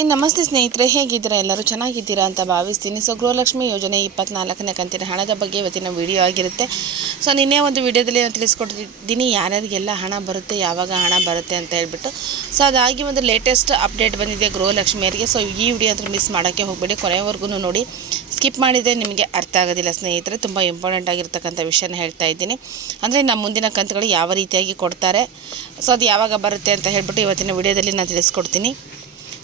ಈ ನಮಸ್ತೆ ಸ್ನೇಹಿತರೆ, ಹೇಗಿದ್ದೀರಾ? ಎಲ್ಲರೂ ಚೆನ್ನಾಗಿದ್ದೀರಾ ಅಂತ ಭಾವಿಸ್ತೀನಿ. ಸೊ, ಗೃಹಲಕ್ಷ್ಮಿ ಯೋಜನೆ ಇಪ್ಪತ್ನಾಲ್ಕನೇ ಕಂತಿನ ಹಣದ ಬಗ್ಗೆ ಇವತ್ತಿನ ವಿಡಿಯೋ ಆಗಿರುತ್ತೆ. ಸೊ, ನಿನ್ನೆ ಒಂದು ವಿಡಿಯೋದಲ್ಲಿ ನಾನು ತಿಳಿಸ್ಕೊಟ್ಟಿದ್ದೀನಿ, ಯಾರ್ಯಾರಿಗೆಲ್ಲ ಹಣ ಬರುತ್ತೆ, ಯಾವಾಗ ಹಣ ಬರುತ್ತೆ ಅಂತ ಹೇಳ್ಬಿಟ್ಟು. ಸೊ, ಅದಾಗಿ ಒಂದು ಲೇಟೆಸ್ಟ್ ಅಪ್ಡೇಟ್ ಬಂದಿದೆ ಗೃಹಲಕ್ಷ್ಮಿಯರಿಗೆ. ಸೊ, ಈ ವಿಡಿಯೋ ಅಂತೂ ಮಿಸ್ ಮಾಡೋಕ್ಕೆ ಹೋಗಬೇಡಿ. ಕೊನೆವರೆಗೂ ನೋಡಿ. ಸ್ಕಿಪ್ ಮಾಡಿದರೆ ನಿಮಗೆ ಅರ್ಥ ಆಗೋದಿಲ್ಲ ಸ್ನೇಹಿತರೆ. ತುಂಬ ಇಂಪಾರ್ಟೆಂಟ್ ಆಗಿರ್ತಕ್ಕಂಥ ವಿಷಯನ ಹೇಳ್ತಾ ಇದ್ದೀನಿ. ಅಂದರೆ, ನಮ್ಮ ಮುಂದಿನ ಕಂತುಗಳು ಯಾವ ರೀತಿಯಾಗಿ ಕೊಡ್ತಾರೆ. ಸೊ, ಅದು ಯಾವಾಗ ಬರುತ್ತೆ ಅಂತ ಹೇಳ್ಬಿಟ್ಟು ಇವತ್ತಿನ ವಿಡಿಯೋದಲ್ಲಿ ನಾನು ತಿಳಿಸ್ಕೊಡ್ತೀನಿ.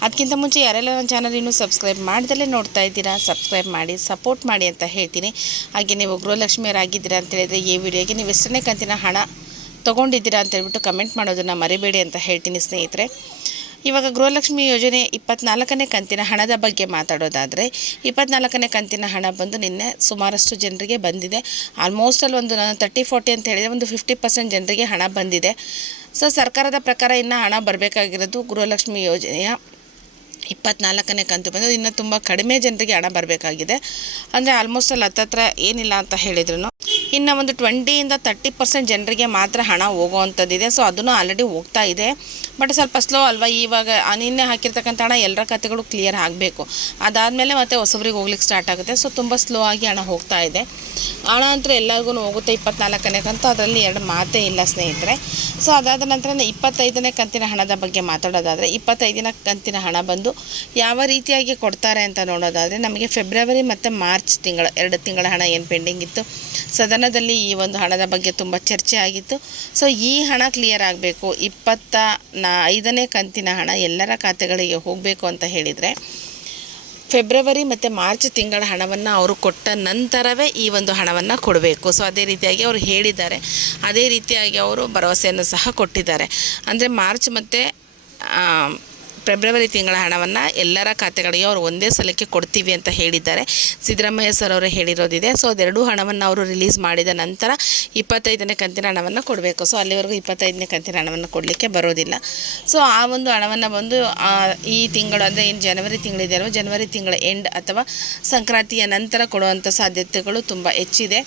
ಅದಕ್ಕಿಂತ ಮುಂಚೆ ಯಾರೆಲ್ಲ ನನ್ನ ಚಾನಲ್ ಇನ್ನೂ ಸಬ್ಸ್ಕ್ರೈಬ್ ಮಾಡ್ದಲೇ ನೋಡ್ತಾ ಇದ್ದೀರಾ ಸಬ್ಸ್ಕ್ರೈಬ್ ಮಾಡಿ ಸಪೋರ್ಟ್ ಮಾಡಿ ಅಂತ ಹೇಳ್ತೀನಿ. ಹಾಗೆ ನೀವು ಗೃಹಲಕ್ಷ್ಮಿಯರಾಗಿದ್ದೀರಾ ಅಂತ ಹೇಳಿದರೆ ಈ ವಿಡಿಯೋಗೆ ನೀವು ಎಷ್ಟನೇ ಕಂತಿನ ಹಣ ತೊಗೊಂಡಿದ್ದೀರಾ ಅಂತ ಹೇಳ್ಬಿಟ್ಟು ಕಮೆಂಟ್ ಮಾಡೋದನ್ನು ಮರಿಬೇಡಿ ಅಂತ ಹೇಳ್ತೀನಿ ಸ್ನೇಹಿತರೆ. ಇವಾಗ ಗೃಹಲಕ್ಷ್ಮಿ ಯೋಜನೆ ಇಪ್ಪತ್ನಾಲ್ಕನೇ ಕಂತಿನ ಹಣದ ಬಗ್ಗೆ ಮಾತಾಡೋದಾದರೆ, ಇಪ್ಪತ್ನಾಲ್ಕನೇ ಕಂತಿನ ಹಣ ಬಂದು ನಿನ್ನೆ ಸುಮಾರಷ್ಟು ಜನರಿಗೆ ಬಂದಿದೆ. ಆಲ್ಮೋಸ್ಟ್ ಅಲ್ಲಿ ಒಂದು ನಾನು ತರ್ಟಿ ಫೋರ್ಟಿ ಅಂತ ಹೇಳಿದರೆ ಒಂದು ಫಿಫ್ಟಿ ಪರ್ಸೆಂಟ್ ಜನರಿಗೆ ಹಣ ಬಂದಿದೆ. ಸೊ ಸರ್ಕಾರದ ಪ್ರಕಾರ ಇನ್ನೂ ಹಣ ಬರಬೇಕಾಗಿರೋದು ಗೃಹಲಕ್ಷ್ಮಿ ಯೋಜನೆಯ ಇಪ್ಪತ್ನಾಲ್ಕನೇ ಕಂತು ಬಂದು ಇನ್ನೂ ತುಂಬ ಕಡಿಮೆ ಜನರಿಗೆ ಹಣ ಬರಬೇಕಾಗಿದೆ. ಅಂದರೆ ಆಲ್ಮೋಸ್ಟ್ ಅಲ್ಲಿ ಹತ್ತತ್ರ ಏನಿಲ್ಲ ಅಂತ ಹೇಳಿದ್ರು ಇನ್ನು ಒಂದು ಟ್ವೆಂಟಿಯಿಂದ ತರ್ಟಿ ಪರ್ಸೆಂಟ್ ಜನರಿಗೆ ಮಾತ್ರ ಹಣ ಹೋಗೋವಂಥದ್ದಿದೆ. ಸೊ ಅದನ್ನು ಆಲ್ರೆಡಿ ಹೋಗ್ತಾ ಇದೆ. ಬಟ್ ಸ್ವಲ್ಪ ಸ್ಲೋ ಅಲ್ವಾ? ಇವಾಗ ನಿನ್ನೆ ಹಾಕಿರ್ತಕ್ಕಂಥ ಹಣ ಎಲ್ಲರ ಖಾತೆಗಳು ಕ್ಲಿಯರ್ ಆಗಬೇಕು. ಅದಾದಮೇಲೆ ಮತ್ತೆ ಹೊಸಬ್ರಿಗೆ ಹೋಗ್ಲಿಕ್ಕೆ ಸ್ಟಾರ್ಟ್ ಆಗುತ್ತೆ. ಸೊ ತುಂಬ ಸ್ಲೋ ಆಗಿ ಹಣ ಹೋಗ್ತಾ ಇದೆ. ಹಣ ಅಂತೂ ಎಲ್ಲರಿಗೂ ಹೋಗುತ್ತೆ ಇಪ್ಪತ್ನಾಲ್ಕನೇ ಕಂತು. ಅದರಲ್ಲಿ ಎರಡು ಮಾತೇ ಇಲ್ಲ, ಸ್ನೇಹಿತರೆ. ಸೊ ಅದಾದ ನಂತರ ಇಪ್ಪತ್ತೈದನೇ ಕಂತಿನ ಹಣದ ಬಗ್ಗೆ ಮಾತಾಡೋದಾದರೆ, ಇಪ್ಪತ್ತೈದನೇ ಕಂತಿನ ಹಣ ಬಂದು ಯಾವ ರೀತಿಯಾಗಿ ಕೊಡ್ತಾರೆ ಅಂತ ನೋಡೋದಾದರೆ, ನಮಗೆ ಫೆಬ್ರವರಿ ಮತ್ತು ಮಾರ್ಚ್ ತಿಂಗಳ, ಎರಡು ತಿಂಗಳ ಹಣ ಏನು ಪೆಂಡಿಂಗ್ ಇತ್ತು? ಸದನದಲ್ಲಿ ಈ ಒಂದು ಹಣದ ಬಗ್ಗೆ ತುಂಬ ಚರ್ಚೆ ಆಗಿತ್ತು. ಸೊ ಈ ಹಣ ಕ್ಲಿಯರ್ ಆಗಬೇಕು. ಇಪ್ಪತ್ತ ನಾ, ಐದನೇ ಕಂತಿನ ಹಣ ಎಲ್ಲರ ಖಾತೆಗಳಿಗೆ ಹೋಗಬೇಕು ಅಂತ ಹೇಳಿದರೆ, ಫೆಬ್ರವರಿ ಮತ್ತು ಮಾರ್ಚ್ ತಿಂಗಳ ಹಣವನ್ನು ಅವರು ಕೊಟ್ಟ ನಂತರವೇ ಈ ಒಂದು ಹಣವನ್ನು ಕೊಡಬೇಕು. ಸೊ ಅದೇ ರೀತಿಯಾಗಿ ಅವರು ಹೇಳಿದ್ದಾರೆ. ಅದೇ ರೀತಿಯಾಗಿ ಅವರು ಭರವಸೆಯನ್ನು ಸಹ ಕೊಟ್ಟಿದ್ದಾರೆ. ಅಂದರೆ ಮಾರ್ಚ್ ಮತ್ತು ಫೆಬ್ರವರಿ ತಿಂಗಳ ಹಣವನ್ನು ಎಲ್ಲರ ಖಾತೆಗಳಿಗೆ ಅವರು ಒಂದೇ ಸಲಕ್ಕೆ ಕೊಡ್ತೀವಿ ಅಂತ ಹೇಳಿದ್ದಾರೆ. ಸಿದ್ದರಾಮಯ್ಯ ಸರ್ ಅವರು ಹೇಳಿರೋದಿದೆ. ಸೊ ಅದೆರಡೂ ಹಣವನ್ನು ಅವರು ರಿಲೀಸ್ ಮಾಡಿದ ನಂತರ ಇಪ್ಪತ್ತೈದನೇ ಕಂತಿನ ಹಣವನ್ನು ಕೊಡಬೇಕು. ಸೊ ಅಲ್ಲಿವರೆಗೂ ಇಪ್ಪತ್ತೈದನೇ ಕಂತಿನ ಹಣವನ್ನು ಕೊಡಲಿಕ್ಕೆ ಬರೋದಿಲ್ಲ. ಸೊ ಆ ಒಂದು ಹಣವನ್ನು ಬಂದು ಈ ತಿಂಗಳು ಅಂದರೆ ಏನು ಜನವರಿ ತಿಂಗಳಿದೆಯಲ್ವ ಜನವರಿ ತಿಂಗಳ ಎಂಡ್ ಅಥವಾ ಸಂಕ್ರಾಂತಿಯ ನಂತರ ಕೊಡುವಂಥ ಸಾಧ್ಯತೆಗಳು ತುಂಬ ಹೆಚ್ಚಿದೆ.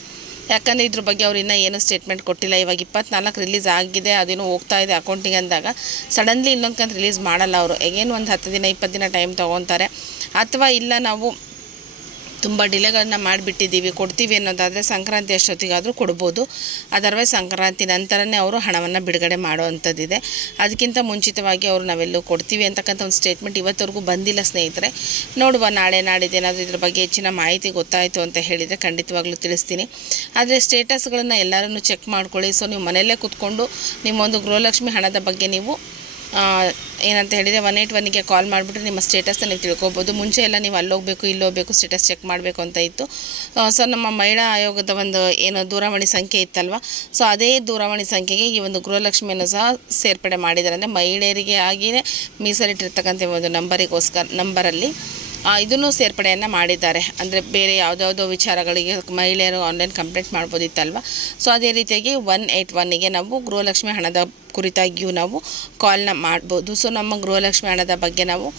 ಯಾಕಂದರೆ ಇದ್ರ ಬಗ್ಗೆ ಅವ್ರು ಇನ್ನೂ ಏನೂ ಸ್ಟೇಟ್ಮೆಂಟ್ ಕೊಟ್ಟಿಲ್ಲ. ಇವಾಗ ಇಪ್ಪತ್ನಾಲ್ಕು ರಿಲೀಸ್ ಆಗಿದೆ, ಅದೇನು ಹೋಗ್ತಾ ಇದೆ ಅಕೌಂಟಿಗೆ ಅಂದಾಗ. ಸಡನ್ಲಿ ಇನ್ನೊಂದು ಕಂತು ರಿಲೀಸ್ ಮಾಡಲ್ಲ ಅವರು. ಎಗೇನ್ ಒಂದು ಹತ್ತು ದಿನ, ಇಪ್ಪತ್ತು ದಿನ ಟೈಮ್ ತೊಗೊತಾರೆ. ಅಥವಾ ಇಲ್ಲ ನಾವು ತುಂಬ ಡಿಲೇಗಳನ್ನ ಮಾಡಿಬಿಟ್ಟಿದ್ದೀವಿ, ಕೊಡ್ತೀವಿ ಅನ್ನೋದಾದರೆ ಸಂಕ್ರಾಂತಿ ಅಷ್ಟೊತ್ತಿಗಾದರೂ ಕೊಡ್ಬೋದು. ಅದರ್ವೈಸ್ ಸಂಕ್ರಾಂತಿ ನಂತರನೇ ಅವರು ಹಣವನ್ನು ಬಿಡುಗಡೆ ಮಾಡುವಂಥದ್ದಿದೆ. ಅದಕ್ಕಿಂತ ಮುಂಚಿತವಾಗಿ ಅವರು ನಾವೆಲ್ಲೂ ಕೊಡ್ತೀವಿ ಅಂತಕ್ಕಂಥ ಒಂದು ಸ್ಟೇಟ್ಮೆಂಟ್ ಇವತ್ತವರೆಗೂ ಬಂದಿಲ್ಲ ಸ್ನೇಹಿತರೆ. ನೋಡುವ ನಾಳೆ, ನಾಡಿದ್ದು ಏನಾದರೂ ಇದ್ರ ಬಗ್ಗೆ ಹೆಚ್ಚಿನ ಮಾಹಿತಿ ಗೊತ್ತಾಯಿತು ಅಂತ ಹೇಳಿದರೆ ಖಂಡಿತವಾಗ್ಲೂ ತಿಳಿಸ್ತೀನಿ. ಆದರೆ ಸ್ಟೇಟಸ್ಗಳನ್ನು ಎಲ್ಲರನ್ನೂ ಚೆಕ್ ಮಾಡ್ಕೊಳ್ಳಿ. ಸೊ ನೀವು ಮನೆಯಲ್ಲೇ ಕೂತ್ಕೊಂಡು ನಿಮ್ಮೊಂದು ಗೃಹಲಕ್ಷ್ಮಿ ಹಣದ ಬಗ್ಗೆ ನೀವು ಏನಂತ ಹೇಳಿದರೆ ಒನ್ ಏಯ್ಟ್ ಒನ್ಗೆ ಕಾಲ್ ಮಾಡಿಬಿಟ್ಟು ನಿಮ್ಮ ಸ್ಟೇಟಸ್ನ ನೀವು ತಿಳ್ಕೊಬೋದು. ಮುಂಚೆ ಎಲ್ಲ ನೀವು ಅಲ್ಲೋಗಬೇಕು ಇಲ್ಲೋಗಬೇಕು ಸ್ಟೇಟಸ್ ಚೆಕ್ ಮಾಡಬೇಕು ಅಂತ ಇತ್ತು. ಸೊ ನಮ್ಮ ಮಹಿಳಾ ಆಯೋಗದ ಒಂದು ಏನು ದೂರವಾಣಿ ಸಂಖ್ಯೆ ಇತ್ತಲ್ವ? ಸೊ ಅದೇ ದೂರವಾಣಿ ಸಂಖ್ಯೆಗೆ ಈ ಒಂದು ಗೃಹಲಕ್ಷ್ಮಿಯನ್ನು ಸಹ ಸೇರ್ಪಡೆ ಮಾಡಿದ್ದಾರೆ. ಅಂದರೆ ಮಹಿಳೆಯರಿಗೆ ಆಗಿಯೇ ಮೀಸಲಿಟ್ಟಿರ್ತಕ್ಕಂಥ ಒಂದು ನಂಬರಿಗೋಸ್ಕರ, ನಂಬರಲ್ಲಿ ಇದನ್ನು ಸೇರ್ಪಡೆಯನ್ನು ಮಾಡಿದ್ದಾರೆ. ಅಂದರೆ ಬೇರೆ ಯಾವುದ್ಯಾವುದೋ ವಿಚಾರಗಳಿಗೆ ಮಹಿಳೆಯರು ಆನ್ಲೈನ್ ಕಂಪ್ಲೇಂಟ್ ಮಾಡ್ಬೋದಿತ್ತಲ್ವ? ಸೊ ಅದೇ ರೀತಿಯಾಗಿ ಒನ್ ಏಯ್ಟ್ ಒನ್ನಿಗೆ ನಾವು ಗೃಹಲಕ್ಷ್ಮಿ ಹಣದ ಕುರಿತಾಗಿಯೂ ನಾವು ಕಾಲ್ನ ಮಾಡ್ಬೋದು. ಸೊ ನಮ್ಮ ಗೃಹಲಕ್ಷ್ಮಿ ಹಣದ ಬಗ್ಗೆ ನಾವು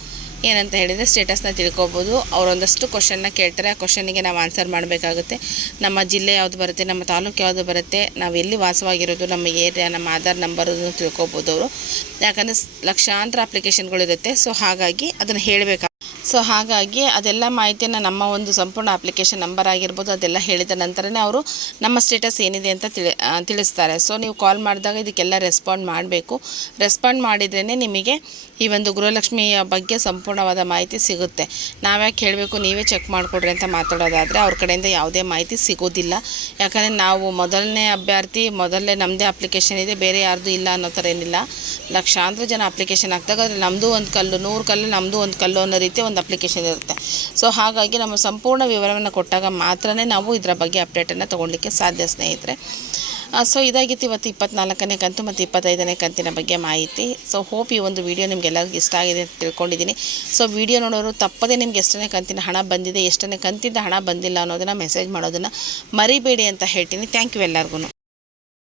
ಏನಂತ ಹೇಳಿದರೆ ಸ್ಟೇಟಸ್ನ ತಿಳ್ಕೊಬೋದು. ಅವರೊಂದಷ್ಟು ಕ್ವಶನ್ನ ಕೇಳ್ತಾರೆ. ಆ ಕ್ವಶನ್ನಿಗೆ ನಾವು ಆನ್ಸರ್ ಮಾಡಬೇಕಾಗುತ್ತೆ. ನಮ್ಮ ಜಿಲ್ಲೆ ಯಾವುದು ಬರುತ್ತೆ, ನಮ್ಮ ತಾಲೂಕು ಯಾವುದು ಬರುತ್ತೆ, ನಾವು ಎಲ್ಲಿ ವಾಸವಾಗಿರೋದು, ನಮ್ಮ ಏರಿಯಾ ನಮ್ಮ ಆಧಾರ್ ನಂಬರನ್ನು ತಿಳ್ಕೊಬೋದು ಅವರು. ಯಾಕಂದರೆ ಲಕ್ಷಾಂತರ ಅಪ್ಲಿಕೇಶನ್ಗಳಿರುತ್ತೆ ಸೊ ಹಾಗಾಗಿ ಅದನ್ನು ಹೇಳಬೇಕು ಸೊ ಹಾಗಾಗಿ ಅದೆಲ್ಲ ಮಾಹಿತಿಯನ್ನು ನಮ್ಮ ಒಂದು ಸಂಪೂರ್ಣ ಅಪ್ಲಿಕೇಶನ್ ನಂಬರ್ ಆಗಿರ್ಬೋದು, ಅದೆಲ್ಲ ಹೇಳಿದ ನಂತರನೇ ಅವರು ನಮ್ಮ ಸ್ಟೇಟಸ್ ಏನಿದೆ ಅಂತ ತಿಳಿ ತಿಳಿಸ್ತಾರೆ. ಸೊ ನೀವು ಕಾಲ್ ಮಾಡಿದಾಗ ಇದಕ್ಕೆಲ್ಲ ರೆಸ್ಪಾಂಡ್ ಮಾಡಬೇಕು. ರೆಸ್ಪಾಂಡ್ ಮಾಡಿದ್ರೇ ನಿಮಗೆ ಈ ಒಂದು ಗೃಹಲಕ್ಷ್ಮಿಯ ಬಗ್ಗೆ ಸಂಪೂರ್ಣವಾದ ಮಾಹಿತಿ ಸಿಗುತ್ತೆ. ನಾವ್ಯಾಕೆ ಹೇಳಬೇಕು, ನೀವೇ ಚೆಕ್ ಮಾಡಿಕೊಡ್ರಿ ಅಂತ ಮಾತಾಡೋದಾದರೆ ಅವ್ರ ಕಡೆಯಿಂದ ಯಾವುದೇ ಮಾಹಿತಿ ಸಿಗೋದಿಲ್ಲ. ಯಾಕಂದರೆ ನಾವು ಮೊದಲನೇ ಅಭ್ಯರ್ಥಿ, ಮೊದಲನೇ ನಮ್ಮದೇ ಅಪ್ಲಿಕೇಶನ್ ಇದೆ, ಬೇರೆ ಯಾರ್ದು ಇಲ್ಲ ಅನ್ನೋ ಥರ ಏನಿಲ್ಲ. ಲಕ್ಷಾಂತರ ಜನ ಅಪ್ಲಿಕೇಶನ್ ಹಾಕಿದಾಗ ನಮ್ಮದು ಒಂದು ಕಲ್ಲು, ನೂರು ಕಲ್ಲು ನಮ್ಮದು ಒಂದು ಕಲ್ಲು ಅನ್ನೋ ರೀತಿ ಒಂದು ಅಪ್ಲಿಕೇಶನ್ ಇರುತ್ತೆ. ಸೊ ಹಾಗಾಗಿ ನಮ್ಮ ಸಂಪೂರ್ಣ ವಿವರವನ್ನು ಕೊಟ್ಟಾಗ ಮಾತ್ರನೇ ನಾವು ಇದರ ಬಗ್ಗೆ ಅಪ್ಡೇಟನ್ನು ತೊಗೊಳ್ಲಿಕ್ಕೆ ಸಾಧ್ಯ ಸ್ನೇಹಿತರೆ. ಸೊ ಇದಾಗಿತ್ತು ಇವತ್ತು ಇಪ್ಪತ್ನಾಲ್ಕನೇ ಕಂತು ಮತ್ತು ಇಪ್ಪತ್ತೈದನೇ ಕಂತಿನ ಬಗ್ಗೆ ಮಾಹಿತಿ. ಸೊ ಹೋಪ್ ಈ ಒಂದು ವಿಡಿಯೋ ನಿಮಗೆಲ್ಲರಿಗೂ ಇಷ್ಟ ಆಗಿದೆ ಅಂತ ತಿಳ್ಕೊಂಡಿದ್ದೀನಿ. ಸೊ ವಿಡಿಯೋ ನೋಡೋರು ತಪ್ಪದೇ ನಿಮ್ಗೆ ಎಷ್ಟನೇ ಕಂತಿನ ಹಣ ಬಂದಿದೆ, ಎಷ್ಟನೇ ಕಂತಿಂದ ಹಣ ಬಂದಿಲ್ಲ ಅನ್ನೋದನ್ನು ಮೆಸೇಜ್ ಮಾಡೋದನ್ನು ಮರಿಬೇಡಿ ಅಂತ ಹೇಳ್ತೀನಿ. ಥ್ಯಾಂಕ್ ಯು ಎಲ್ಲರಿಗೂ